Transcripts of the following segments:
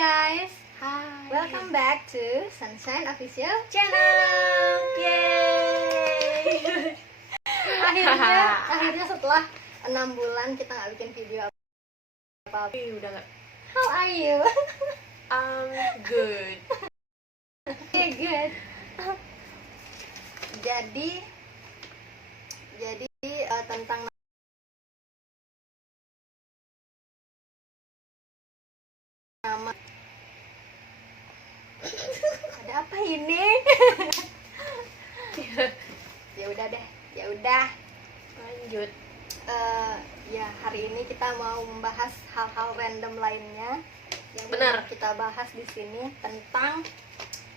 guys, Hai. welcome back to Sunshine Official Channel. Yeay. Akhirnya setelah 6 bulan kita nggak bikin video apa-apa. Udah nggak? How are you? Good. Okay, good. Jadi tentang nama. Ada apa ini? Ya udah deh, ya udah. Lanjut. Ya hari ini kita mau membahas hal-hal random lainnya yang Benar. kita bahas di sini tentang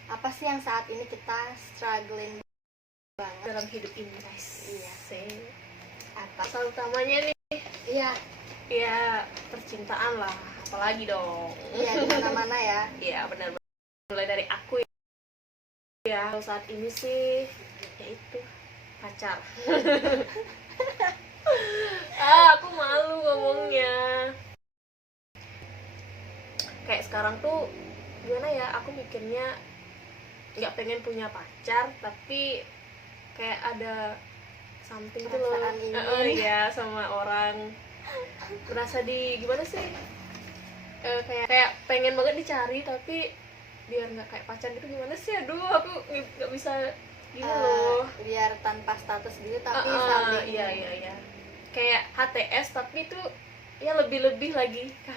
apa sih yang saat ini kita struggling banget Dalam hidup ini, guys. Iya. Apa salah utamanya nih? Iya, Ya, percintaan lah. Apalagi dong. iya di mana-mana ya. Iya, benar. Mulai dari aku ya. Kalau saat ini sih, yaitu pacar. Aku malu ngomongnya. Kayak sekarang tuh gimana ya, aku mikirnya nggak pengen punya pacar, tapi kayak ada something tuh loh. Perasaan ingin. Iya, sama orang. Berasa di gimana sih, kayak pengen banget dicari, tapi biar nggak kayak pacar gitu. Gimana sih, aduh aku nggak bisa gitu loh. Biar tanpa status gitu tapi saling Iya kayak HTS, tapi itu ya lebih lagi ke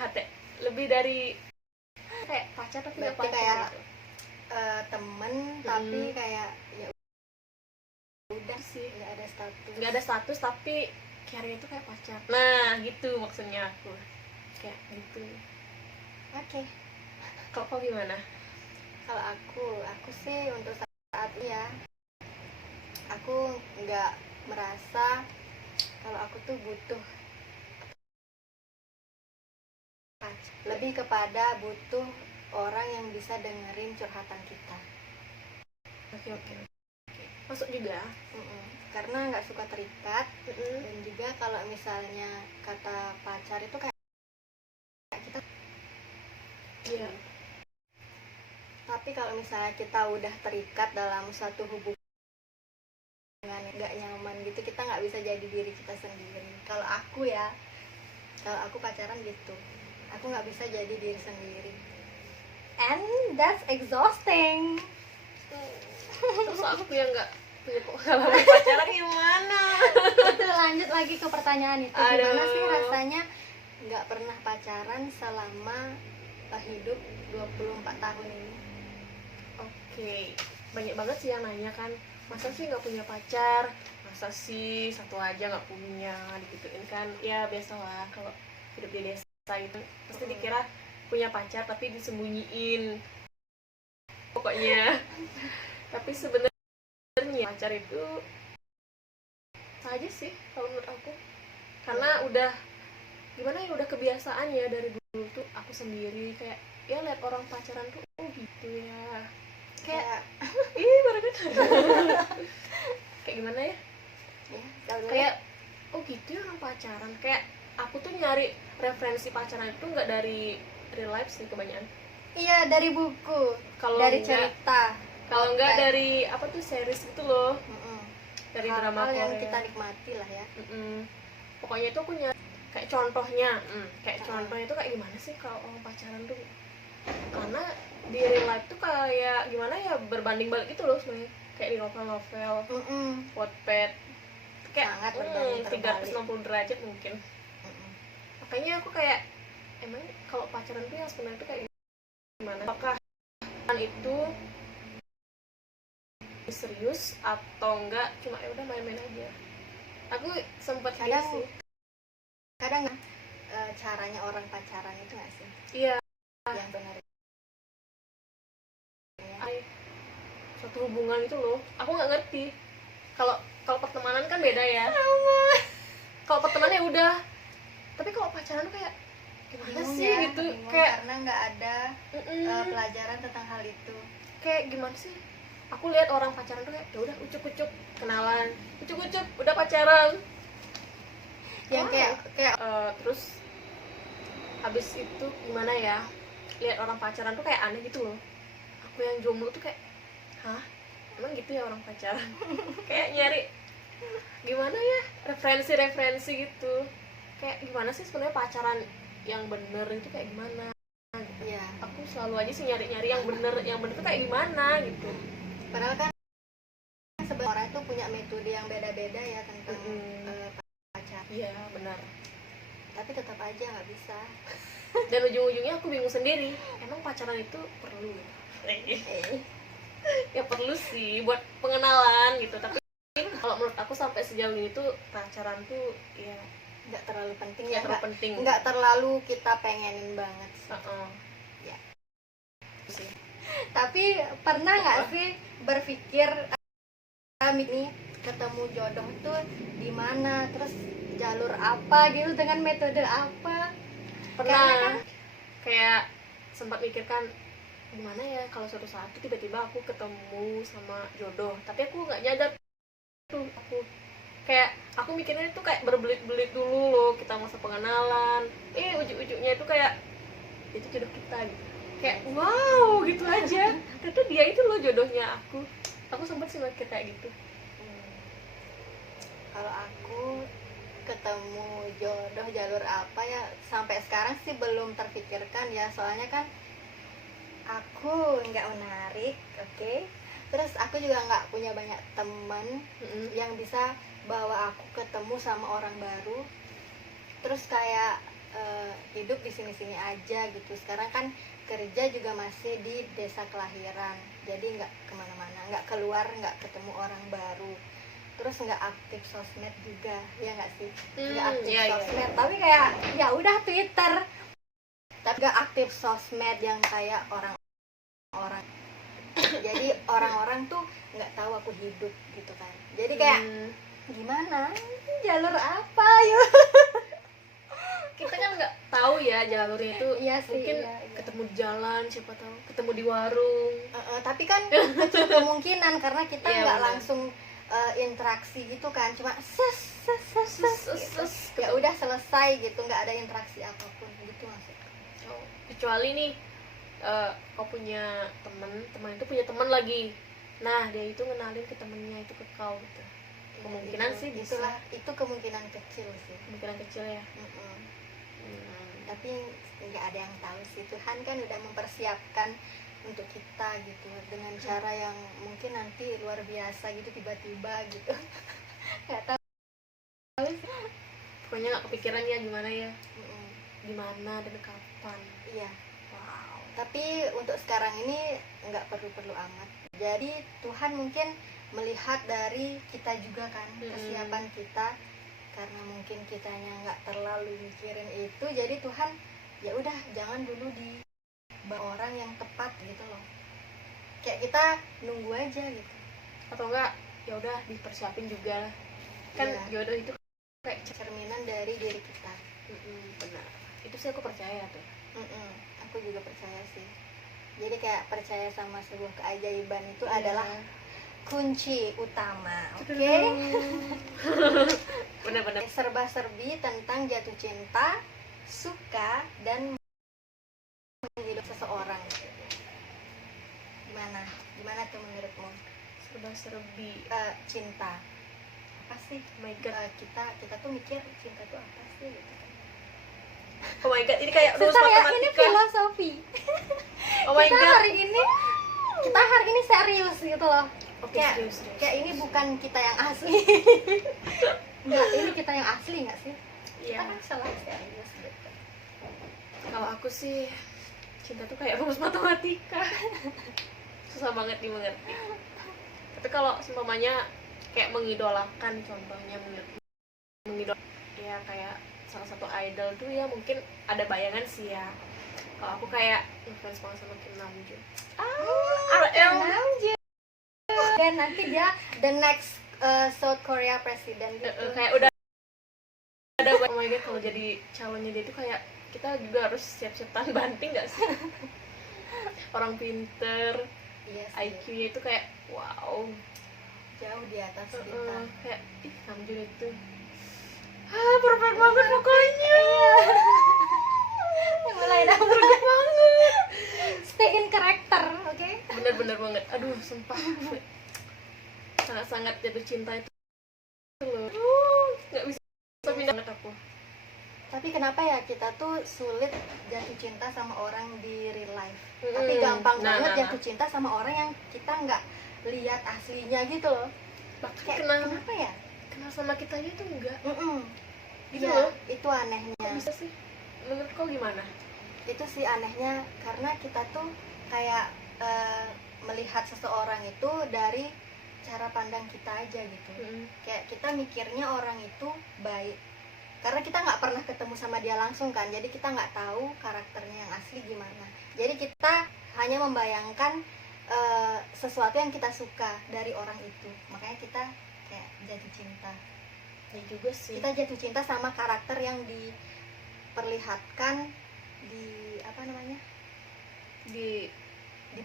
lebih dari kayak pacar tapi nggak berarti pacar kayak gitu. temen tapi kayak ya udah Sih nggak ada status. nggak ada status, tapi caranya itu kayak pacar. Nah gitu maksudnya aku, kayak gitu. Oke. Kok gimana? Kalau aku sih untuk saat ini ya, aku nggak merasa kalau aku tuh butuh pacar. Lebih kepada butuh orang yang bisa dengerin curhatan kita. Oke. Masuk juga. Karena nggak suka terikat, dan juga kalau misalnya kata pacar itu kayak kita. Iya. Tapi kalau misalnya kita udah terikat dalam suatu hubungan nggak nyaman gitu, kita nggak bisa jadi diri kita sendiri. Kalau aku pacaran gitu, aku nggak bisa jadi diri sendiri, and that's exhausting. Terus aku yang nggak punya pengalaman pacaran gimana? Itu lanjut lagi ke pertanyaan itu, gimana Aduh. sih rasanya nggak pernah pacaran selama hidup 24 tahun ini? Oke, banyak banget sih yang nanya kan, masa sih nggak punya pacar, masa sih satu aja nggak punya, digituin kan. Ya biasalah kalau hidup di desa itu pasti dikira punya pacar tapi disembunyiin pokoknya. Tapi sebenarnya pacar itu saja sih kalau menurut aku, karena udah gimana ya, udah kebiasaan ya dari dulu tuh aku sendiri kayak ya lihat orang pacaran tuh gitu ya, kayak barengan. Kayak gimana ya, kayak gitu ya orang pacaran. Kayak aku tuh nyari referensi pacaran itu nggak dari real life sih kebanyakan. Iya, dari buku, Kalau dari enggak- cerita, Kalau nggak dari apa tuh, series gitu loh, dari drama hal-hal yang Korea. kita nikmati lah ya. Pokoknya itu aku nyari kayak contohnya, contohnya itu kayak gimana sih kalau orang pacaran tuh. Karena di real life tuh kayak gimana ya, berbanding balik gitu loh sebenarnya, kayak di novel-novel, Wattpad, kayak Sangat berbanding terbalik. 360 derajat mungkin. Makanya aku kayak, emang kalau pacaran tuh yang sebenarnya tuh kayak gimana? Apakah itu serius atau enggak cuma ya udah main-main aja? Aku sempet Kadang caranya orang pacaran itu nggak sih iya, yang benar? suatu hubungan itu loh, aku nggak ngerti. Kalau pertemanan kan beda ya. Kalau pertemanan ya udah, tapi kalau pacaran tuh kayak gimana Bingung sih ya, gitu, bingung kayak karena nggak ada pelajaran tentang hal itu. kayak gimana sih. Aku lihat orang pacaran tuh kayak ya udah ucuk kenalan, ucuk udah pacaran. Yang kayak Terus habis itu gimana ya, lihat orang pacaran tuh kayak aneh gitu loh. Aku yang jomblo tuh kayak, hah, emang gitu ya orang pacaran? Kayak nyari gimana ya, referensi gitu, kayak gimana sih sebenarnya pacaran yang bener itu kayak gimana. Iya. Aku selalu aja sih nyari yang bener tuh kayak gimana gitu. Padahal kan sebenarnya orang itu punya metode yang beda-beda ya tentang pacar. Iya benar. Tapi tetap aja nggak bisa. Dan ujung-ujungnya aku bingung sendiri, emang pacaran itu perlu ya perlu sih buat pengenalan gitu, tapi kalau menurut aku sampai sejauh ini tuh pacaran tuh ya Nggak terlalu penting nggak ya, terlalu penting. nggak terlalu kita pengenin banget sih. Ya. Sih. Tapi pernah nggak sih berpikir kami nih ketemu jodoh tuh di mana, terus jalur apa gitu, dengan metode apa? Pernah Karena kan kayak sempat mikirkan gimana ya kalau suatu saat tuh tiba-tiba aku ketemu sama jodoh, tapi aku nggak nyadar tuh aku mikirnya itu kayak berbelit-belit dulu loh, kita masa pengenalan, ujung-ujungnya itu kayak itu jodoh kita gitu, kayak wow gitu aja. Ternyata dia itu loh jodohnya aku sempat sih mikir kayak gitu. kalau aku ketemu jodoh jalur apa ya, sampai sekarang sih belum terpikirkan ya, soalnya kan aku nggak menarik, oke? Terus aku juga nggak punya banyak teman yang bisa bawa aku ketemu sama orang baru, terus kayak hidup di sini-sini aja gitu. Sekarang kan kerja juga masih di desa kelahiran, jadi nggak kemana-mana, nggak keluar, nggak ketemu orang baru, terus nggak aktif sosmed juga, ya nggak sih? Nggak aktif sosmed, tapi kayak ya udah Twitter, tapi nggak aktif sosmed yang kayak orang-orang. Jadi orang-orang tuh nggak tahu aku hidup gitu kan, jadi kayak gimana, jalur apa yuk? Kita kan nggak tahu ya jalurnya itu. Iya sih, mungkin iya. ketemu di jalan, siapa tahu ketemu di warung. Tapi kan kecil kemungkinan karena kita Iya, nggak benar. langsung interaksi gitu kan, cuma ses gitu. Ya udah selesai gitu, nggak ada interaksi apapun gitu maksudnya. Kecuali nih kau punya teman itu punya teman lagi, nah dia itu ngenalin ke temennya itu ke kau gitu. Kemungkinan itu, sih bisa. itu kemungkinan kecil sih. Kemungkinan kecil ya. Tapi nggak ada yang tahu sih, Tuhan kan udah mempersiapkan untuk kita gitu dengan cara yang mungkin nanti luar biasa gitu, tiba-tiba gitu. Nggak tahu sih. Pokoknya nggak kepikiran ya gimana ya, di mana dan kapan. Iya. Wow. Tapi untuk sekarang ini nggak perlu amat. Jadi Tuhan mungkin melihat dari kita juga kan, kesiapan kita, karena mungkin kitanya nggak terlalu mikirin itu, jadi Tuhan ya udah jangan dulu di orang yang tepat gitu loh, kayak kita nunggu aja gitu. Atau enggak ya udah dipersiapin juga kan. Iya. Jodoh itu kayak cerminan dari diri kita. benar, itu sih aku percaya tuh. Aku juga percaya sih, jadi kayak percaya sama sebuah keajaiban itu Iya. adalah kunci utama. Oke. Benar-benar. Serba-serbi tentang jatuh cinta, suka, dan menghidup seseorang. Gimana tuh menurutmu? Serba-serbi Cinta apa sih? oh my god. Kita tuh mikir cinta tuh apa sih gitu kan. Oh my god, ini kayak rumus Susah ya, ini matematika. filosofi. Oh my kita god. hari ini serius gitu loh. Oke, serius. Kayak ini bukan kita yang asli. Enggak, ini kita yang asli nggak sih? Iya. Kita kan selalu serius gitu. Kalau aku sih cinta tuh kayak rumus matematika. Susah banget dimengerti. Tapi kalau seumpamanya kayak mengidolakan, contohnya mengidolakan ya kayak salah satu idol tuh ya mungkin ada bayangan sih ya. Kalau aku kayak ngefans banget sama Kim Namjoon. Namjoon. Dan nanti dia the next South Korea president gitu. Kayak udah oh my god, kalau jadi calonnya dia itu kayak kita juga harus siap-siap tahan banting nggak sih? Orang pinter, Iya sih. IQ-nya itu kayak wow, Jauh di atas kita. kayak Namjoon itu perfect banget pokoknya. Mulai dah Perfect banget. bener banget. Aduh, sumpah. Sangat-sangat jatuh cinta itu loh. Nggak bisa pindah banget aku. Tapi kenapa ya kita tuh sulit jatuh cinta sama orang di real life, tapi gampang banget jatuh cinta sama orang yang kita nggak lihat aslinya gitu loh. Bahkan Kenapa ya? kenal sama kita aja tuh enggak. Gitu Iya, loh. itu anehnya. Kok bisa sih? Menurut kau gimana? Itu sih anehnya, karena kita tuh kayak melihat seseorang itu dari cara pandang kita aja gitu. Kayak kita mikirnya orang itu baik karena kita nggak pernah ketemu sama dia langsung kan, jadi kita nggak tahu karakternya yang asli gimana. Jadi kita hanya membayangkan sesuatu yang kita suka dari orang itu, makanya kita kayak jatuh cinta. Ya juga sih. Kita jatuh cinta sama karakter yang diperlihatkan di apa namanya, Di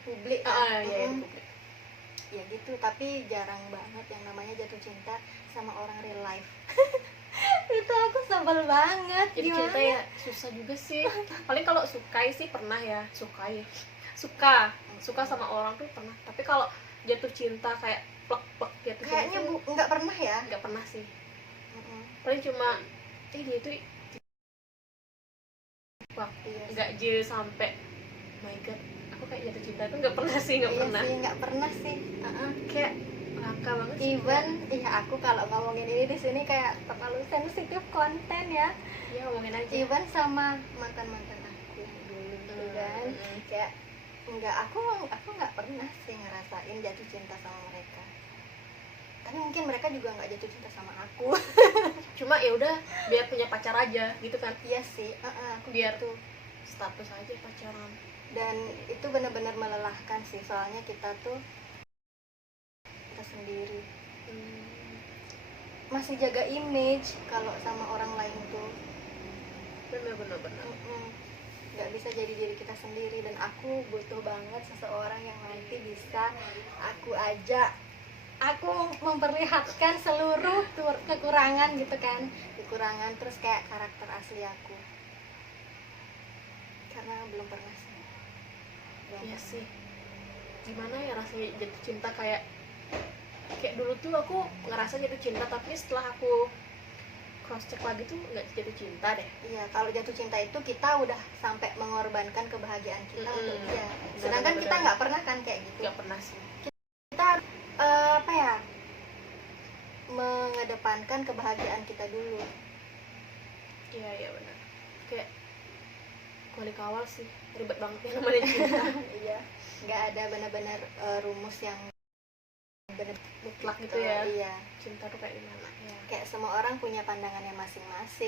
publik ya, kan. di publik. Ya gitu, tapi jarang banget yang namanya jatuh cinta sama orang real life. Itu aku sebel banget. Jadi Gimana? cinta ya susah juga sih. Paling kalau sukai sih pernah ya, suka sama orang tuh pernah. Tapi kalau jatuh cinta kayak plek jatuh Kayaknya cinta nggak pernah ya. nggak pernah sih. Mm-mm. Paling cuma dia tuh Iya nggak sampai my god aku kayak jatuh cinta tuh nggak pernah sih, nggak iya pernah. sih, nggak pernah sih. Kayak langka banget sih. Even ya aku kalau ngomongin ini di sini kayak terlalu sensitif konten ya. Ya ngomongin aja. Even sama mantan aku yang dulu gitu kan. Kayak aku nggak pernah sih ngerasain jatuh cinta sama mereka. Tapi mungkin mereka juga nggak jatuh cinta sama aku. Cuma ya udah biar punya pacar aja gitu kan. Iya sih, aku Biar gitu. status aja pacaran. Dan itu benar-benar melelahkan sih, soalnya kita sendiri masih jaga image kalau sama orang lain tuh. Bener. Nggak bisa jadi diri kita sendiri, dan aku butuh banget seseorang yang nanti bisa aku ajak, aku memperlihatkan seluruh kekurangan gitu kan, kekurangan terus kayak karakter asli aku, karena belum pernah sih. Iya sih. Gimana ya rasanya jatuh cinta kayak dulu tuh aku ngerasa jatuh cinta, tapi setelah aku cross check lagi tuh nggak jatuh cinta deh. Iya, kalau jatuh cinta itu kita udah sampai mengorbankan kebahagiaan kita untuk dia. Sedangkan kita nggak pernah kan kayak gitu. Nggak pernah sih. Kita apa ya, mengedepankan kebahagiaan kita dulu. Iya benar. Kayak kuali kawal sih, ribet banget ya namanya cinta. Iya, nggak ada benar-benar rumus yang benar Mutlak gitu ya. Iya, Cinta tuh kayak gimana ya. kayak semua orang punya pandangannya masing-masing.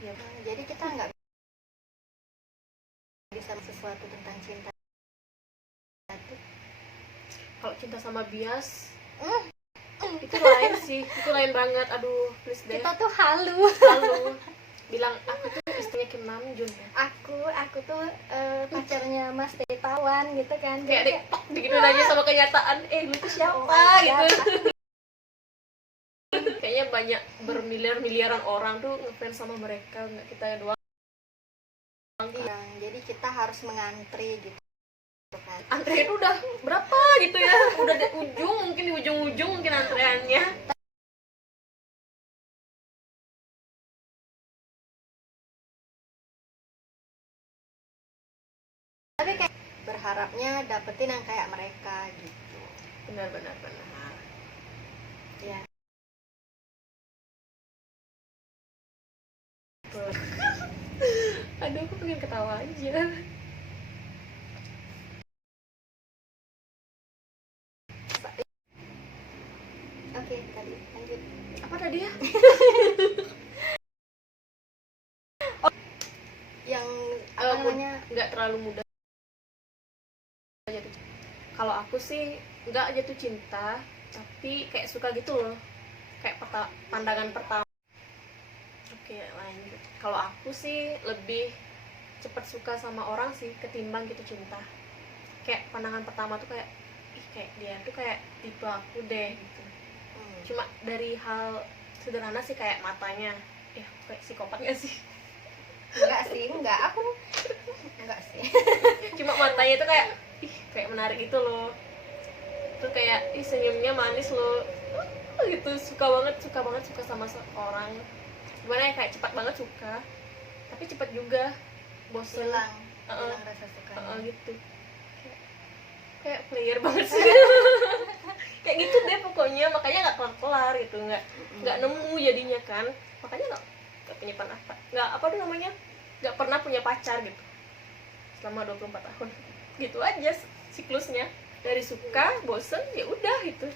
Ya, Jadi kita nggak bisa sesuatu tentang cinta. kalau cinta sama bias itu lain sih, itu lain banget. Aduh, please deh. Kita tuh halu. Bilang aku tuh istrinya Kim Namjoon ya. Aku tuh pacarnya Mas Tetawan gitu kan. Kayak begitu aja sama kenyataan. Lu tuh siapa gitu. Kayaknya banyak bermiliar-miliaran orang tuh ngefans sama mereka, nggak kita doang. Iya, jadi kita harus mengantri gitu kan. Antrean udah berapa gitu ya, udah di ujung, mungkin di ujung-ujung mungkin antreannya. Tapi kayak berharapnya dapetin yang kayak mereka gitu. Benar. Ya. Aduh, aku pengen ketawa aja. Oke, tadi lanjut. Apa tadi ya? Yang apa namanya? Nggak terlalu mudah jatuh cinta. Kalau aku sih nggak jatuh cinta, tapi kayak suka gitu loh, kayak pandangan pertama. Oke, lanjut. Kalau aku sih lebih cepat suka sama orang sih ketimbang gitu cinta. Kayak pandangan pertama tuh kayak kayak dia tuh kayak tipe aku deh gitu. Cuma dari hal sederhana sih kayak matanya. Ya kayak psikopat gak sih? Enggak. Cuma matanya itu kayak kayak menarik gitu loh, terus kayak senyumnya manis loh gitu, suka banget suka sama seorang. Gimana ya, kayak cepat banget suka tapi cepat juga bosen. hilang Heeh. hilang rasa sukanya. Gitu kayak player banget sih. Kayak gitu deh pokoknya, makanya nggak kelar gitu, nggak nemu jadinya kan, makanya nggak punya nggak apa tuh namanya, nggak pernah punya pacar gitu selama 24 tahun. Gitu aja siklusnya, dari suka bosen ya udah gitu.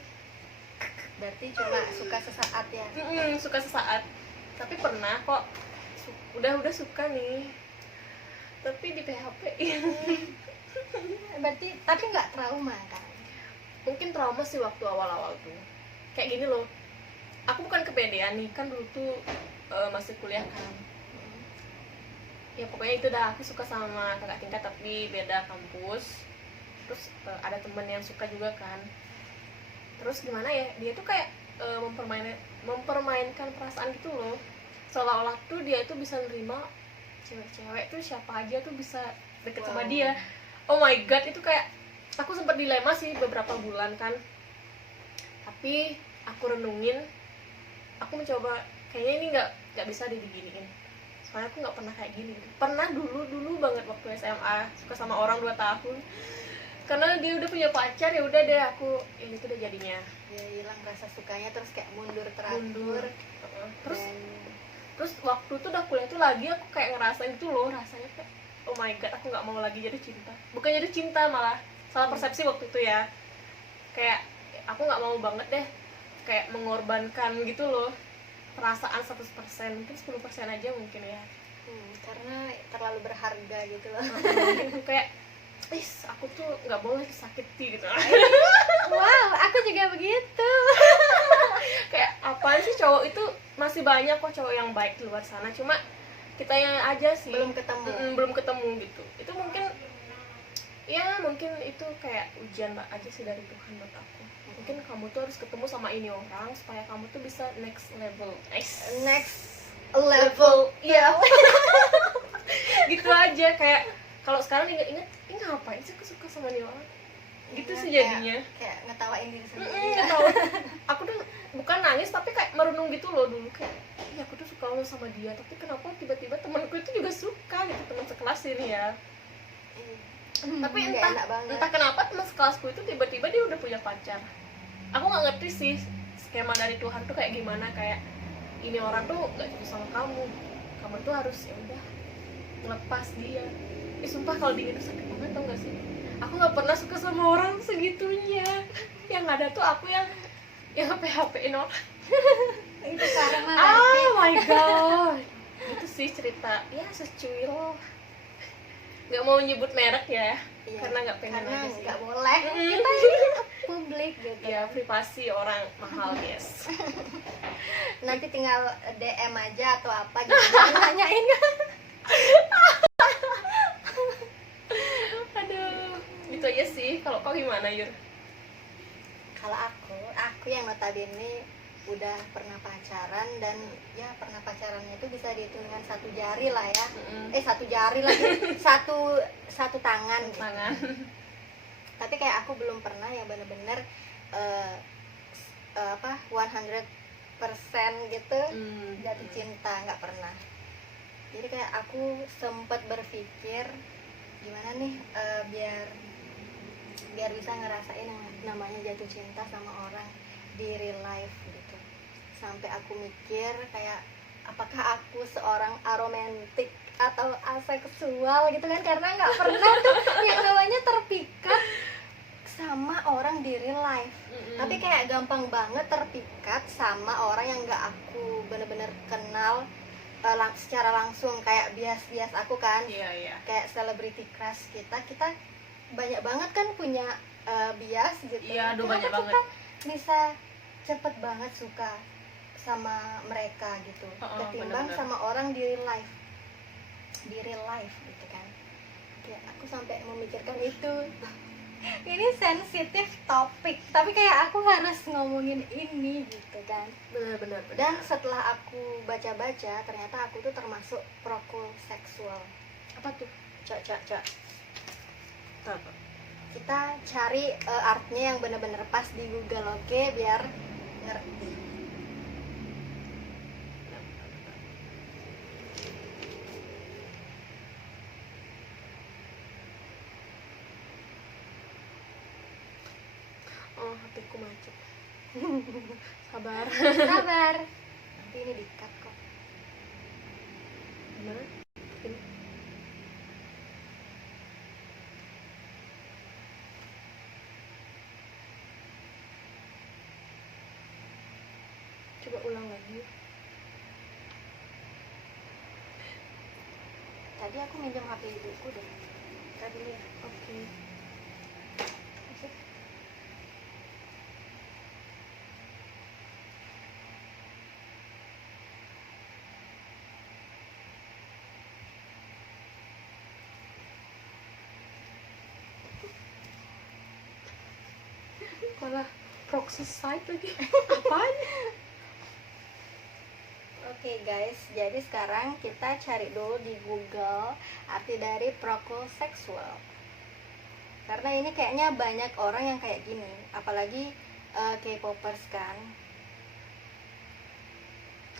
Berarti cuma suka sesaat ya. Suka sesaat, tapi pernah kok udah suka nih tapi di PHP. Berarti tapi nggak trauma kan? Mungkin trauma sih waktu awal-awal tuh kayak gini loh, aku bukan kepedean nih kan dulu tuh masih kuliah kan. Ya pokoknya itu dah, aku suka sama kakak tingkat tapi beda kampus. Terus ada temen yang suka juga kan. Terus gimana ya, dia tuh kayak mempermainkan perasaan gitu loh, seolah-olah tuh dia itu bisa nerima cewek-cewek tuh siapa aja tuh bisa deket sama dia. Oh my god, itu kayak aku sempat dilema sih beberapa bulan kan, tapi aku renungin, aku mencoba kayaknya ini nggak bisa diginiin, soalnya aku nggak pernah kayak gini. Pernah dulu banget waktu SMA suka sama orang 2 tahun, karena dia udah punya pacar ya udah deh aku ini tuh udah jadinya Ya hilang rasa sukanya, terus kayak mundur teratur. Terus waktu tuh udah kuliah tuh lagi aku kayak ngerasain itu loh, rasanya kayak oh my god, aku nggak mau lagi jadi cinta, bukan jadi cinta, malah salah persepsi waktu itu ya. Kayak aku nggak mau banget deh kayak mengorbankan gitu loh perasaan 100%, mungkin 10% aja mungkin ya. Karena terlalu berharga gitu loh. Kayak aku tuh nggak boleh disakiti gitu. Wow, aku juga begitu. Kayak apaan sih, cowok itu masih banyak kok cowok yang baik di luar sana, cuma kita yang aja sih belum ketemu gitu. Itu mungkin ya mungkin itu kayak ujian aja sih dari Tuhan buat aku. Mungkin kamu tuh harus ketemu sama ini orang supaya kamu tuh bisa next level ya. Gitu aja. Kayak kalau sekarang inget ini ngapain sih aku suka sama dia orang gitu sih jadinya. Kayak ngetawain diri sendiri. Ngetawain. Aku tuh bukan nangis tapi kayak merenung gitu loh dulu, kayak aku tuh suka lo sama dia, tapi kenapa tiba-tiba temanku itu juga suka gitu, teman sekelas ini ya. Tapi entah kenapa teman sekelasku itu tiba-tiba dia udah punya pacar. Aku nggak ngerti sih skema dari Tuhan tuh kayak gimana, kayak ini orang tuh nggak cocok sama kamu tuh harus ya udah ngelepas dia. Sumpah kalau diinget tuh sakit banget, tau gak sih? Aku nggak pernah suka sama orang segitunya. Yang ada tuh aku yang PHP-in orang. Itu karma. Oh my god. Itu sih cerita ya secuil. Nggak mau nyebut merek ya, karena nggak pengen karena aja sih. nggak boleh. Kita ini publik gitu. Ya privasi orang mahal guys. Nanti tinggal DM aja atau apa gitu, nanyain. Aduh, gitu aja sih. Kalau kau gimana, Yur? Kalau aku yang notabene udah pernah pacaran, dan ya pernah pacarannya itu bisa dihitung dengan 1 jari lah ya. 1 jari lagi, satu tangan gitu. Tapi kayak aku belum pernah ya bener-bener 100% gitu jatuh cinta, nggak pernah. Jadi kayak aku sempat berpikir gimana nih biar bisa ngerasain yang namanya jatuh cinta sama orang di real life gitu. Sampai aku mikir kayak apakah aku seorang aromantik atau aseksual gitu kan, karena nggak pernah tuh yang namanya terpikat sama orang di real life. Tapi kayak gampang banget terpikat sama orang yang nggak aku bener-bener kenal secara langsung, kayak bias aku kan. Kayak celebrity crush kita banyak banget kan punya bias gitu. Banyak banget. Bisa cepet banget suka sama mereka gitu, ketimbang sama orang di real life gitu kan. Ya aku sampai memikirkan itu. Ini sensitif topik, tapi kayak aku harus ngomongin ini gitu kan. Benar. Dan setelah aku baca-baca, ternyata aku tuh termasuk prokul seksual. Apa tuh? Cak. Apa? Kita cari artnya yang bener-bener pas di Google, oke, biar ngerti. Oh, HP-ku macet. Sabar. Sabar, nanti ini di-cut kok. Gimana? Ini. Coba ulang lagi. Tadi aku minjem HP ibuku deh. Tadi dulu ya. Oke. Masih. Malah proxy site lagi. Apaan? Oke guys, jadi sekarang kita cari dulu di Google arti dari prokoseksual. Karena ini kayaknya banyak orang yang kayak gini, apalagi K-popers kan.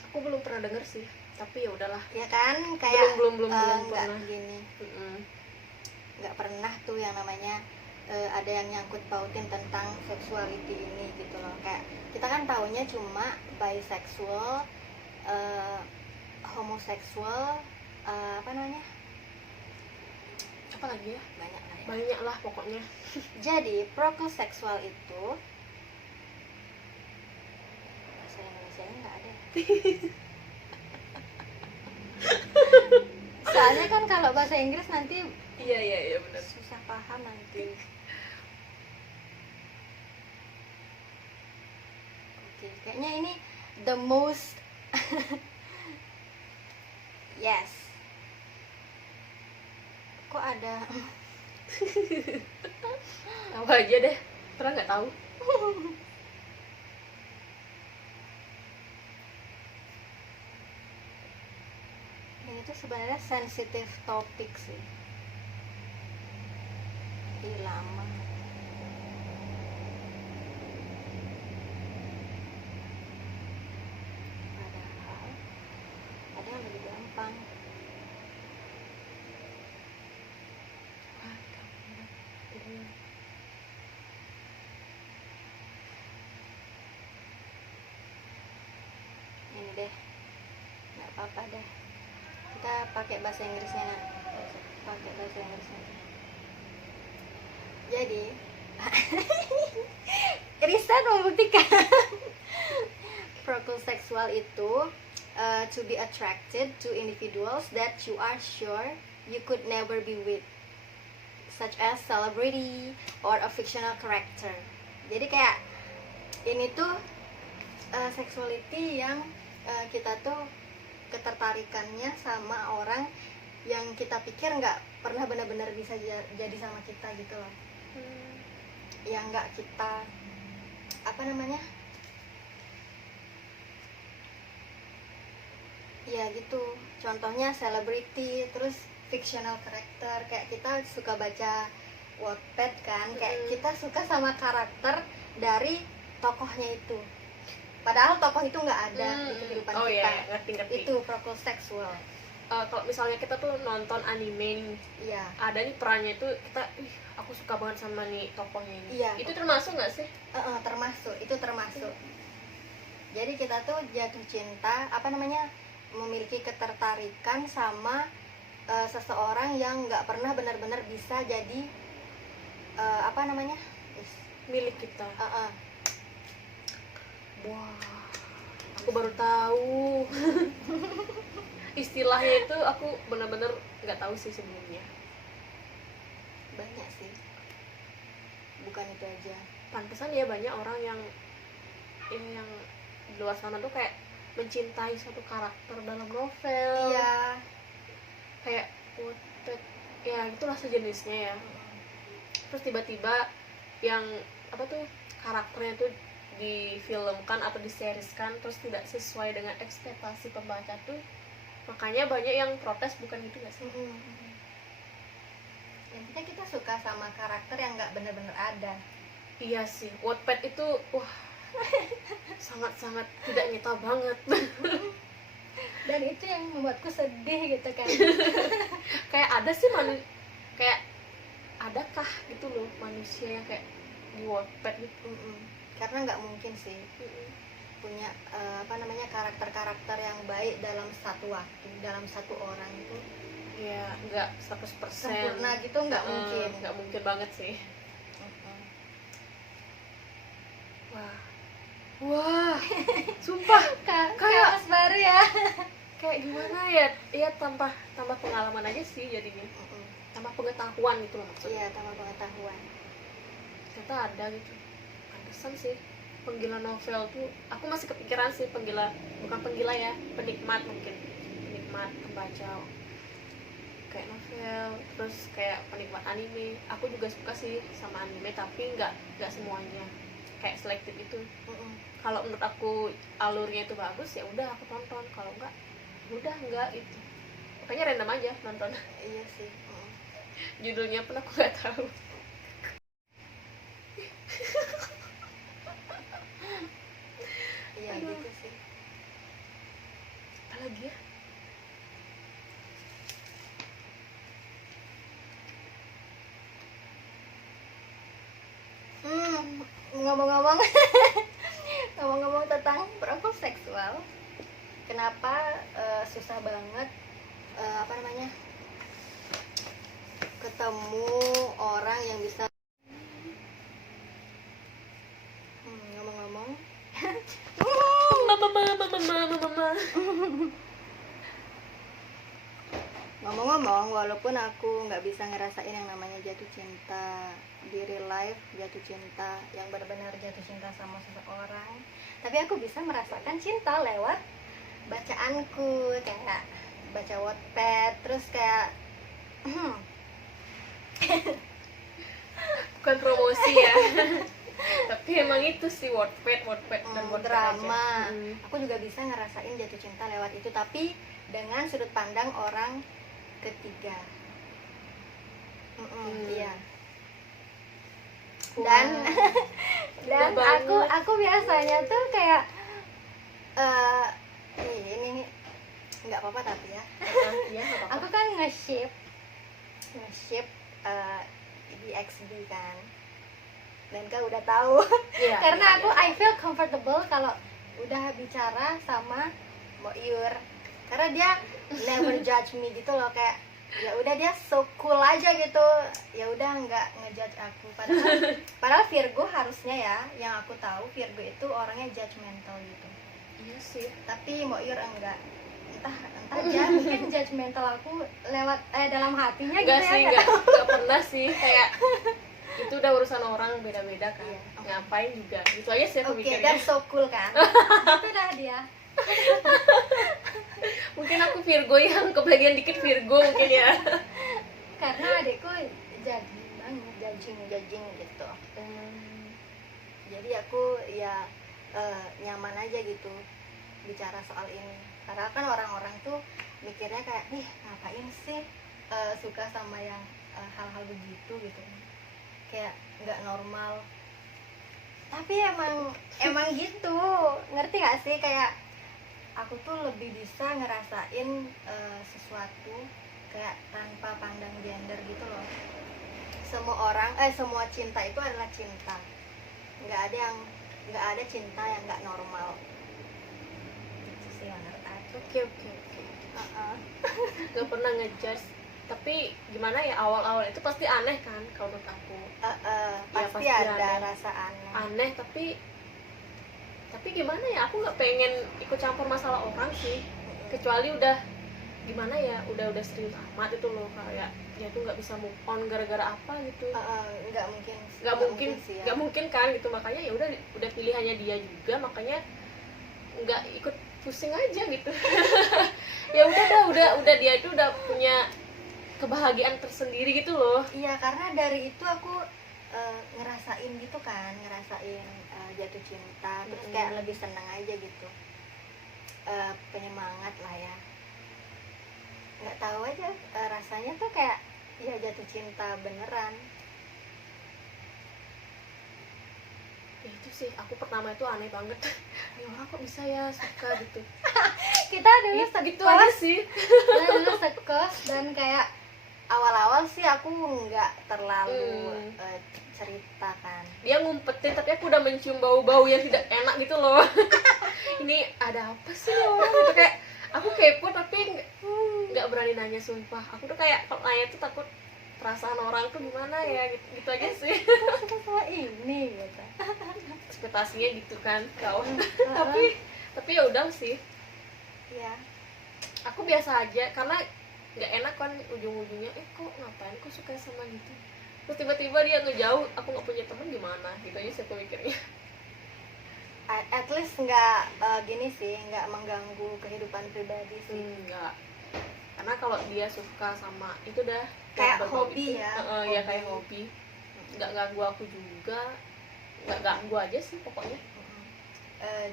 Aku belum pernah denger sih, tapi ya udahlah. Ya kan, kayak Belum nggak pernah. gini, Mm-mm. nggak pernah tuh yang namanya ada yang nyangkut pautin tentang sexuality ini gitu loh. Kayak kita kan taunya cuma bisexual, homoseksual, apa namanya, Apa lagi ya? banyak lah ya. Banyak lah pokoknya. Jadi prokoseksual itu bahasa Indonesia nya nggak ada. Soalnya kan kalau bahasa Inggris nanti Iya benar. susah paham nanti. Oke, kayaknya ini the most yes. Kok ada Tahu aja deh. Terus nggak tahu. ini tuh sebenarnya sensitive topik sih. Ih, lama. Padahal ada yang lebih gampang. Ini deh, nggak apa-apa deh, kita pakai bahasa Inggrisnya nah. Pakai bahasa Inggrisnya. Jadi riset membuktikan prokoseksual itu to be attracted to individuals that you are sure you could never be with, such as celebrity or a fictional character. Jadi kayak ini tuh sexuality yang kita tuh ketertarikannya sama orang yang kita pikir nggak pernah benar-benar bisa jadi sama kita gitu loh. Yang nggak kita apa namanya, ya gitu, contohnya celebrity, terus fictional character, kayak kita suka baca Wattpad kan, kayak kita suka sama karakter dari tokohnya itu, padahal tokoh itu nggak ada di kehidupan Oh kita. iya, ngerti. Itu prokoseksual. Kalau misalnya kita tuh nonton anime, Iya. ada nih perannya itu kita, aku suka banget sama nih tokohnya ini. Iya. Itu termasuk nggak sih? Termasuk. Jadi kita tuh jatuh cinta, apa namanya, memiliki ketertarikan sama seseorang yang nggak pernah benar-benar bisa jadi apa namanya, Milik kita. Wah, Aku baru tahu. Istilahnya itu aku benar-benar nggak tahu sih sebelumnya. banyak sih, bukan itu aja. Pantesan ya banyak orang yang ini yang di luar sana tuh kayak mencintai suatu karakter dalam novel. Iya. Kayak Wattpad, ya itulah sejenisnya ya. Terus tiba-tiba yang apa tuh karakternya tuh difilmkan atau diseriskan terus tidak sesuai dengan ekspektasi pembaca tuh, makanya banyak yang protes, bukan gitu nggak sih? intinya kita suka sama karakter yang nggak bener-bener ada. Iya sih, Wattpad itu wah sangat-sangat tidak nyata banget. Dan itu yang membuatku sedih gitu kan. Kayak ada sih kayak adakah gitu loh manusia yang kayak di Wattpad gitu. Karena nggak mungkin sih punya karakter-karakter yang baik dalam satu waktu, dalam satu orang itu Ya nggak 100% sempurna gitu, nggak mungkin. nggak mungkin banget sih. Wah sumpah kayak Mas baru ya. kayak gimana ya, ya tambah pengalaman aja sih jadinya, tambah pengetahuan gitu loh maksudnya. Iya, tambah pengetahuan. Ternyata ada gitu. Pantesan sih penggila novel tuh, aku masih kepikiran sih bukan penggila ya, penikmat mungkin, penikmat pembaca kayak novel, terus kayak penikmat anime. Aku juga suka sih sama anime, tapi nggak semuanya, kayak selektif itu. Kalau menurut aku alurnya itu bagus ya udah aku tonton, kalau enggak itu, makanya random aja nonton. Iya sih. Judulnya pun aku nggak tahu. Iya gitu sih. Apa lagi ya? Ngomong-ngomong ngomong-ngomong tentang perempuan seksual, kenapa susah banget ketemu orang yang bisa ngomong-ngomong ngomong-ngomong, walaupun aku nggak bisa ngerasain yang namanya jatuh cinta di real life, jatuh cinta yang benar-benar jatuh cinta sama seseorang, tapi aku bisa merasakan cinta lewat bacaanku, kayak baca Wattpad, terus kayak Bukan promosi ya. Tapi emang itu sih Wattpad dan Wattpad drama. aja. Aku juga bisa ngerasain jatuh cinta lewat itu, tapi dengan sudut pandang orang ketiga. Iya. Dan dan aku biasanya tuh kayak ini nggak apa-apa tapi ya. Iya, nggak apa-apa. Aku kan nge-ship di XB kan, dan kau udah tahu. Iya, karena iya, aku iya. I feel comfortable kalau udah bicara sama Moyur, karena dia never judge me gitu loh, kayak ya udah dia so cool aja gitu, ya udah nggak ngejudge aku. Padahal Virgo harusnya ya, yang aku tahu Virgo itu orangnya judgmental gitu. Iya sih. Tapi Moyur enggak, entah aja mungkin judgmental aku lewat dalam hatinya Enggak gitu sih, ya. enggak pernah sih, kayak itu udah urusan orang beda-beda kan. Iya. Ngapain juga. Itu aja sih aku Oke, mikirnya. dan so cool kan. Itu dah dia. Mungkin aku Virgo yang kebagian dikit Virgo mungkin ya. Karena adekku judging banget, judging gitu. Jadi aku ya nyaman aja gitu bicara soal ini. Karena kan orang-orang tuh mikirnya kayak, nih ngapain sih suka sama yang hal-hal begitu gitu, kayak nggak normal. Tapi emang gitu, ngerti gak sih, kayak aku tuh lebih bisa ngerasain sesuatu kayak tanpa pandang gender gitu loh. Semua cinta itu adalah cinta, nggak ada cinta yang nggak normal. Itu sih yang menurut aku. Oke. Gak pernah ngejudge, tapi gimana ya, awal-awal itu pasti aneh kan kalau menurut aku. Pasti Ya, ada rasa aneh. Tapi gimana ya, aku nggak pengen ikut campur masalah orang sih, kecuali udah gimana ya, udah serius amat itu loh, kayak dia tuh nggak bisa move on gara-gara apa gitu. Nggak mungkin sih ya. Nggak mungkin kan gitu, makanya ya udah pilihannya dia juga, makanya nggak ikut pusing aja gitu. Ya udah dia itu udah punya kebahagiaan tersendiri gitu loh. Iya, karena dari itu aku ngerasain jatuh cinta, terus kayak lebih senang aja gitu, penyemangat lah ya, nggak tahu aja rasanya tuh kayak ya jatuh cinta beneran. Ya itu sih, aku pertama itu aneh banget. Ini orang kok bisa ya suka gitu. Kita dulu Gitu aja sekos, sih. kita dulu sekos dan kayak awal-awal sih aku nggak terlalu cerita kan. Dia ngumpetin tapi aku udah mencium bau-bau yang tidak enak gitu loh. Ini ada apa sih nih orang gitu, kayak aku kepo tapi nggak berani nanya, sumpah. Aku tuh kayak kalau nanya tuh takut perasaan orang tuh gimana ya, gitu aja sih. Kita sama ini gitu. Ekspektasinya gitu kan kau. tapi ya udah sih, Ya, aku biasa aja karena nggak enak kan ujung-ujungnya kok ngapain kok suka sama gitu, terus tiba-tiba dia ngejauh, aku nggak punya teman gimana gitu aja sih aku mikirnya. at least nggak gini sih, nggak mengganggu kehidupan pribadi sih. Enggak, karena kalau dia suka sama itu dah Kayak berbau hobi itu, ya, ya kayak hobi, nggak ganggu aku juga, nggak ganggu aja sih pokoknya.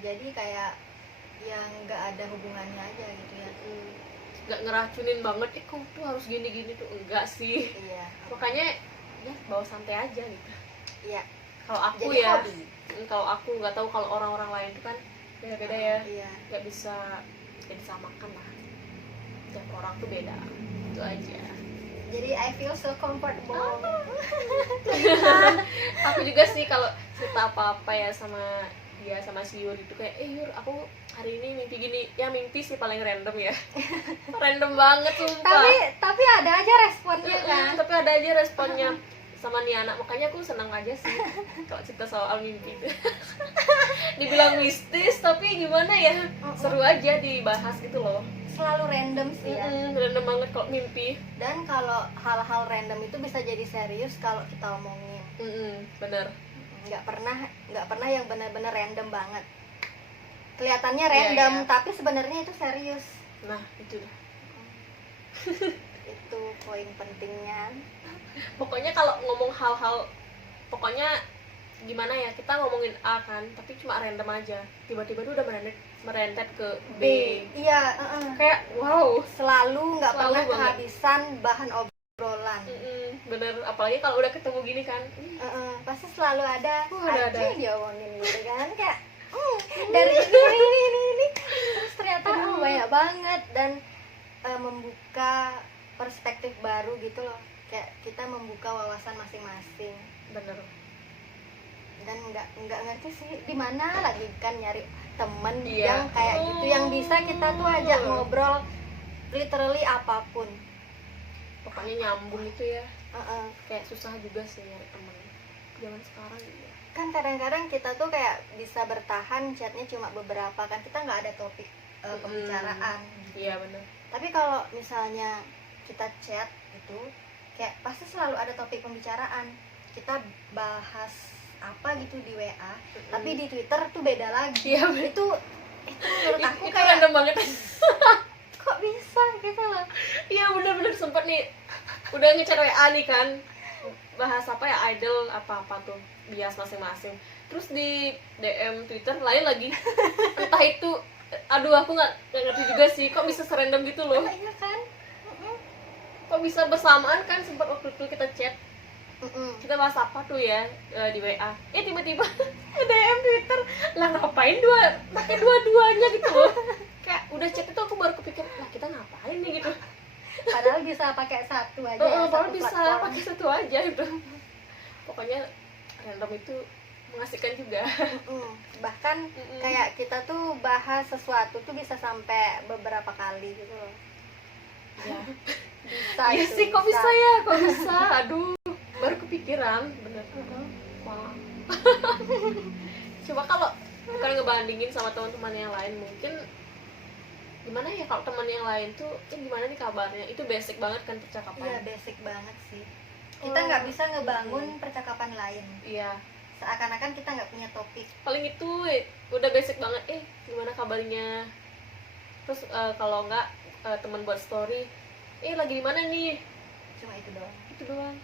Jadi kayak yang nggak ada hubungannya aja gitu ya. Nggak ngeracunin banget, kok tuh harus gini-gini tuh, enggak sih. Iya, Makanya ya bawa santai aja gitu. iya. Kalau aku Jadi ya, hobi. kalau aku nggak tahu, kalau orang-orang lain itu kan beda-beda ya, Iya. nggak bisa disamakan lah. Tiap orang tuh beda, itu aja. Jadi I feel so comfortable. Aku juga sih kalau cerita apa-apa ya sama dia, sama si Yur itu kayak, Yur aku hari ini mimpi gini, ya mimpi sih paling random ya. Random banget sumpah. tapi ada aja responnya kan. Tapi ada aja responnya sama nih anak, makanya aku senang aja sih kalau cerita soal mimpi itu. Dibilang mistis tapi gimana ya, seru aja dibahas gitu loh. Selalu random sih ya. Random banget kalau mimpi. Dan kalau hal-hal random itu bisa jadi serius kalau kita omongin. Bener. Nggak pernah yang benar-benar random banget. Kelihatannya random, Iya. tapi sebenarnya itu serius. Nah itu dah. Itu poin pentingnya. Pokoknya kalau ngomong hal-hal, pokoknya gimana ya, kita ngomongin A kan, tapi cuma random aja, tiba-tiba tuh udah merentet ke B. Iya, Kayak wow, selalu nggak Selalu pernah banget. kehabisan bahan obrolan. bener. Apalagi kalau udah ketemu gini kan, Pasti selalu ada ada. aja dia omongin gitu kan, kayak dari ini terus ternyata banyak banget, dan membuka perspektif baru gitu loh, kayak kita membuka wawasan masing-masing. bener. Dan nggak ngerti sih di mana lagi kan nyari temen Iya. yang kayak gitu, yang bisa kita tuh ajak ngobrol literally apapun. Pokoknya nyambung itu ya. Heeh. Kayak susah juga sih nyari temen zaman sekarang ya. Kan kadang-kadang kita tuh kayak bisa bertahan chatnya cuma beberapa, kan kita nggak ada topik pembicaraan. Iya bener. Tapi kalau misalnya kita chat itu kayak pasti selalu ada topik pembicaraan. Kita bahas apa gitu di WA, tapi di Twitter tuh beda lagi. Iya, itu menurut aku itu kayak random banget. kok bisa gitu loh. Iya bener sempet nih, udah ngechat WA nih kan, bahas apa ya, idol apa tuh, bias masing-masing. Terus di DM Twitter lain lagi. Entah itu, aduh aku nggak ngerti juga sih, kok bisa serandom gitu loh. Iya kan. Kok bisa bersamaan kan, sempat waktu itu kita chat, kita bahas apa tuh ya di WA, tiba-tiba DM Twitter, lah ngapain pakai dua-duanya gitu loh. Kayak udah chat itu aku baru kepikir, lah kita ngapain nih gitu. Padahal bisa pakai satu aja ya, Padahal satu bisa platform. pakai satu aja gitu. Pokoknya random itu mengasihkan juga. Bahkan kayak kita tuh bahas sesuatu tuh bisa sampai beberapa kali gitu loh. Ya. Bisa Iya itu, sih, kok bisa ya, kok bisa. Aduh, baru kepikiran, bener. Wah. Coba kalau bukan ngebandingin sama teman-teman yang lain, mungkin gimana ya kalau teman yang lain tuh, gimana nih kabarnya? Itu basic banget kan percakapan. Iya, basic banget sih. Kita nggak bisa ngebangun percakapan lain. Iya. Seakan-akan kita nggak punya topik. Paling itu udah basic banget. Gimana kabarnya? Terus kalau enggak teman buat story, lagi di mana nih? Cuma itu doang. Itu doang.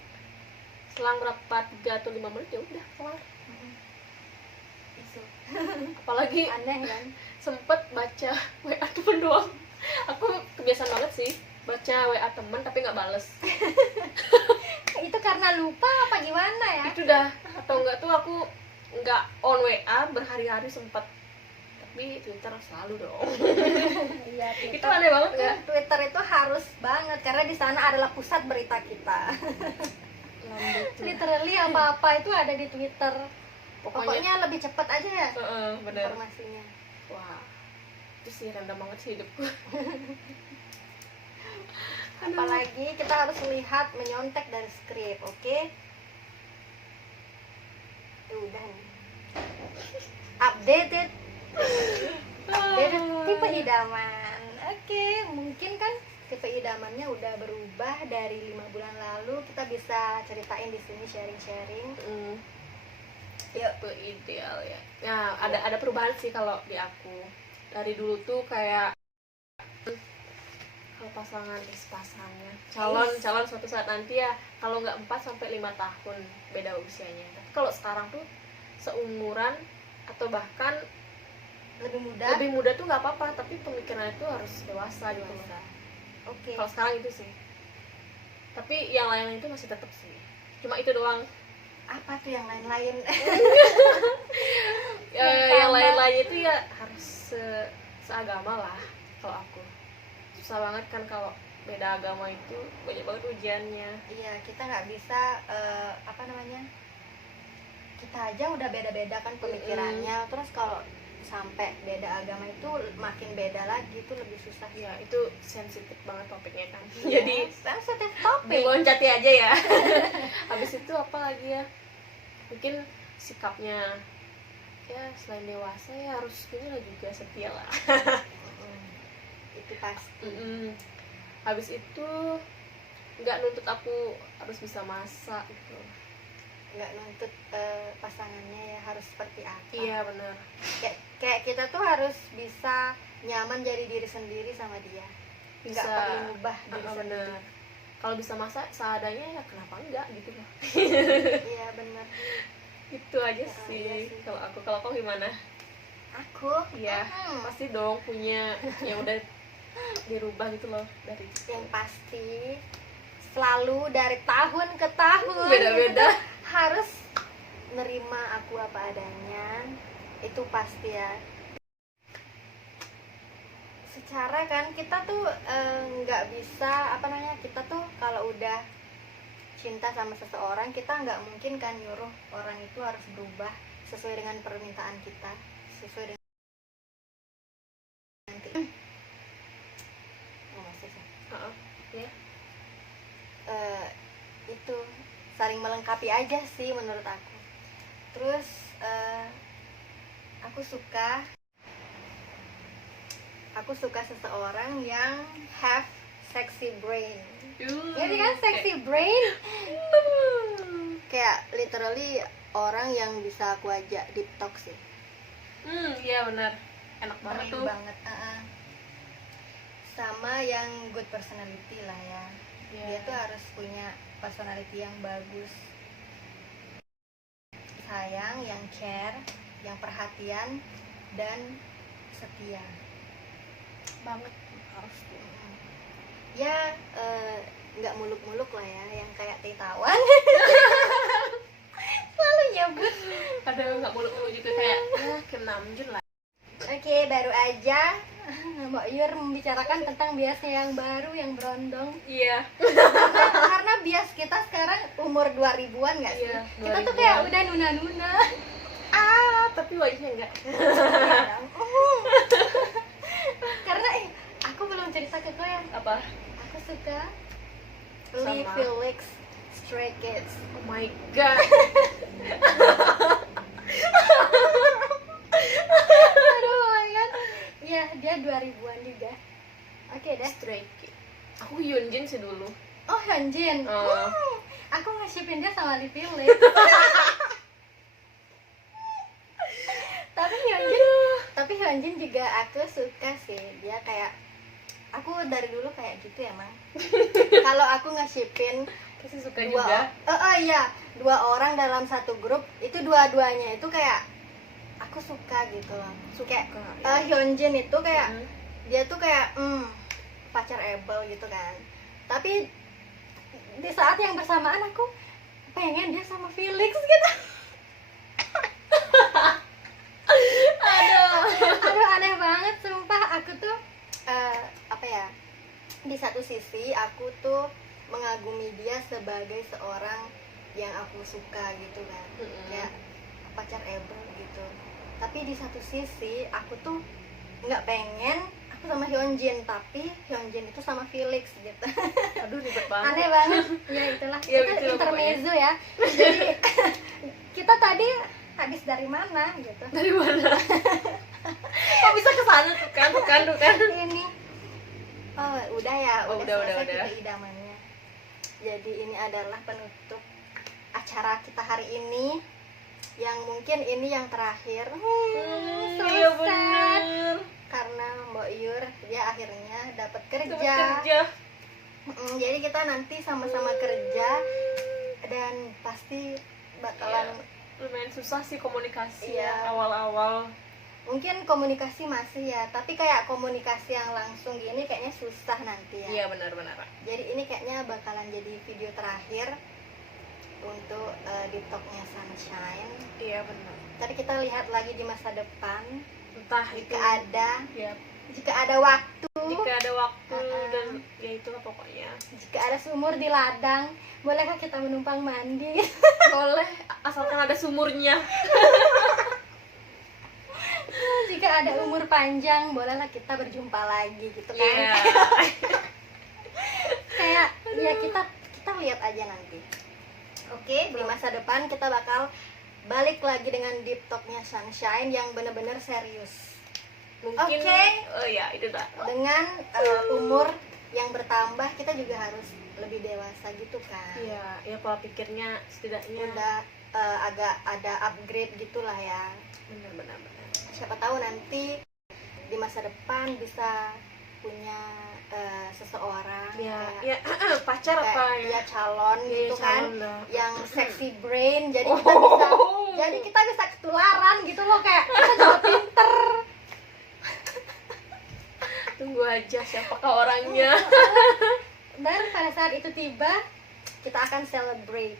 Selang berapa 3 atau 5 menit ya udah kelar. Isu. Apalagi Aneh kan? sempet baca WA temen doang. Aku kebiasaan banget sih baca WA teman tapi nggak bales. Itu karena lupa apa gimana ya? Itu dah, atau enggak tuh aku nggak on WA berhari-hari sempat, tapi Twitter selalu dong. Iya, Itu aneh banget ya. Twitter itu harus banget karena di sana adalah pusat berita kita. Literally apa-apa itu ada di Twitter. Pokoknya lebih cepat aja ya bener. informasinya. Wah, itu sih random banget sih hidupku. Apalagi kita harus lihat menyontek dari skrip, oke? Udah nih. Updated tipe idaman. Oke, mungkin kan tipe idamannya udah berubah dari 5 bulan lalu. Kita bisa ceritain di sini, sharing-sharing. Yuk, tipe ideal ya. Nah, ada perubahan sih kalau di aku. Dari dulu tuh kayak kalau pasangan pasangan calon suatu saat nanti ya, kalau nggak 4 sampai 5 tahun beda usianya. Tapi kalau sekarang tuh seumuran atau bahkan lebih muda tuh nggak apa-apa, tapi pemikirannya tuh harus dewasa gitu loh. Oke. Kalau sekarang itu sih. Tapi yang lain-lain itu masih tetap sih. Cuma itu doang. Apa tuh yang lain-lain? Yang lain-lain itu ya harus seagama lah kalau aku. Susah banget kan kalau beda agama itu, banyak banget ujiannya. Iya, kita nggak bisa kita aja udah beda-beda kan pemikirannya. Terus kalau sampai beda agama itu makin beda lagi, itu lebih susah. Ya, itu sensitif banget topiknya kan. Ya, jadi sensitif topik. diloncati aja ya. Habis itu apa lagi ya, mungkin sikapnya ya selain dewasa ya harus inilah juga setia lah. Itu pasti. Habis itu nggak nuntut aku harus bisa masak gitu, nggak nuntut pasangannya ya harus seperti apa. iya benar. Kayak kita tuh harus bisa nyaman jadi diri sendiri sama dia, nggak perlu ngubah diri sendiri. Kalau bisa masak seadanya ya kenapa enggak gitu loh. Iya benar. Itu aja sih. Kalau kau gimana? Aku ya pasti dong punya yang udah dirubah gitu loh dari yang pasti selalu dari tahun ke tahun beda-beda gitu, harus nerima aku apa adanya, itu pasti ya. Secara kan kita tuh nggak bisa kita tuh kalau udah cinta sama seseorang, kita nggak mungkin kan nyuruh orang itu harus berubah sesuai dengan permintaan kita, sesuai dengan itu saling melengkapi aja sih menurut aku. Terus aku suka seseorang yang have sexy brain. Jadi kan sexy brain kayak literally orang yang bisa aku ajak deep talk sih. Iya benar, enak banget tuh. Banget. Sama yang good personality lah ya. Dia tuh harus punya personality yang bagus, sayang, yang care, yang perhatian, dan setia banget harus tuh. Ya nggak muluk-muluk lah ya, yang kayak Teh Tawan. Selalu nyebut. Ada nggak muluk-muluk juga kayak kenamjun lah. Oke, baru aja Mbak Yur membicarakan tentang biasnya yang baru, yang berondong. Iya. Karena bias kita sekarang umur 2000-an nggak sih? Iya, kita tuh kayak udah nuna-nuna. Tapi wajahnya enggak. Karena aku belum cerita ke kau ya. Apa? Aku suka Sama. Lee Felix Stray Kids. Oh my god. Aduh, my god. Ya, dia 2000-an juga. Oke deh. Stray Kids. Aku Hyunjin sih dulu. Oh, Hyunjin. Oh. Aku nge-shipin dia sama Lee Felix. Tapi Hyunjin juga aku suka sih. Dia kayak, aku dari dulu kayak gitu emang. Kalau aku nge-shipin pasti suka juga. Iya, 2 orang dalam satu grup, itu dua-duanya itu kayak aku suka gitu loh. Kayak Hyunjin itu kayak dia tuh kayak pacar Abel gitu kan. Tapi di saat yang bersamaan aku pengen dia sama Felix gitu. Aduh aneh banget sumpah. Aku tuh apa ya, di satu sisi aku tuh mengagumi dia sebagai seorang yang aku suka gitu kan, kayak pacar Abel gitu. Tapi di satu sisi aku tuh nggak pengen aku sama Hyunjin, tapi Hyunjin itu sama Felix gitu. Aduh ribet banget. Aneh banget. Ya itulah, Ya, itu gitu lah intermezzo ya. Jadi kita tadi habis dari mana gitu. Dari mana? Kok bisa ke sana tuh kan? Ini oh udah ya, Oh, udah. selesai keidamannya. Jadi ini adalah penutup acara kita hari ini, yang mungkin ini yang terakhir. Iya So sad. bener. Karena Mbak Yur dia akhirnya dapat kerja. Kerja. Jadi kita nanti sama-sama kerja dan pasti bakalan Lumayan susah sih komunikasi Iya. ya awal-awal. mungkin komunikasi masih ya, tapi kayak komunikasi yang langsung gini kayaknya susah nanti ya. Iya benar-benar. Jadi ini kayaknya bakalan jadi video terakhir untuk Deep Talk-nya Sunshine. Iya benar. Tapi kita lihat lagi di masa depan, Entah itu ya, jika ada waktu, jika ada waktu dan ya itu lah pokoknya. jika ada sumur di ladang, bolehkah kita menumpang mandi? Boleh asalkan ada sumurnya. Jika ada umur panjang, bolehlah kita berjumpa lagi gitu kan. Iya. Kayak ya kita lihat aja nanti. Oke, di masa depan kita bakal balik lagi dengan Deep Talk-nya Sunshine yang benar-benar serius. Mungkin Oke. oh ya itu dah. Dengan umur yang bertambah, kita juga harus lebih dewasa gitu kan. Iya, ya pola pikirnya setidaknya Udah agak ada upgrade gitulah ya. benar. Siapa tahu nanti di masa depan bisa punya seseorang Ya, kayak, ya pacar apa kayak ya? dia calon Iya, gitu kan, calon lah. yang sexy brain, jadi Oh. kita bisa ketularan gitu loh, kayak kita juga pinter. Tunggu aja siapakah orangnya. Dan pada saat itu tiba, kita akan celebrate.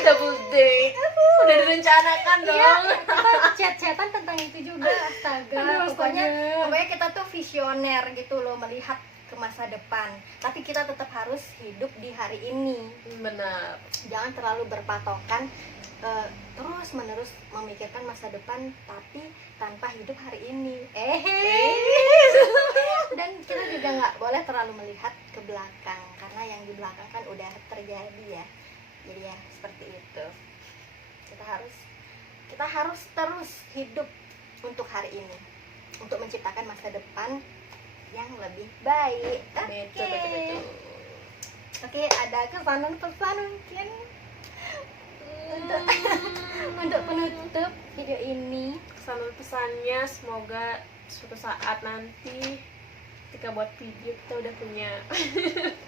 Double date. Udah direncanakan dong. Iya, kita chat-chatan tentang itu juga. Astaga, Aduh, pokoknya astaga. kita tuh visioner gitu loh, melihat ke masa depan. Tapi kita tetap harus hidup di hari ini. Benar. Jangan terlalu berpatokan terus menerus memikirkan masa depan tapi tanpa hidup hari ini. Dan kita juga nggak boleh terlalu melihat ke belakang, karena yang di belakang kan udah terjadi ya. Jadi ya seperti itu. Kita harus terus hidup untuk hari ini, untuk menciptakan masa depan yang lebih baik. Betul. Oke, ada pesan mungkin untuk penutup video ini. Pesannya semoga suatu saat nanti ketika buat video kita udah punya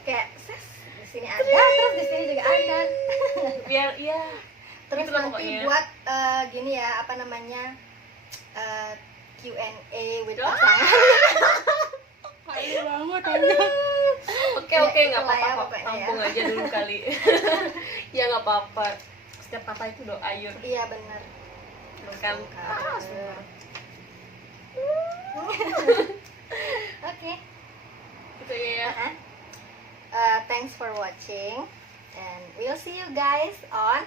Kayak di sini ada, terus di sini juga ada. biar ya Terus gitu lah nanti pokoknya. buat gini ya, apa namanya, Q&A with Ah! pasangan. Oke Ya, nggak itulah ya, apa-apa, pokoknya ya. tampung aja dulu kali. Ya nggak apa-apa, setiap kata itu doa Yur. Iya benar. Bukan Sumpah. Oke. gitu ya. Thanks for watching and we'll see you guys on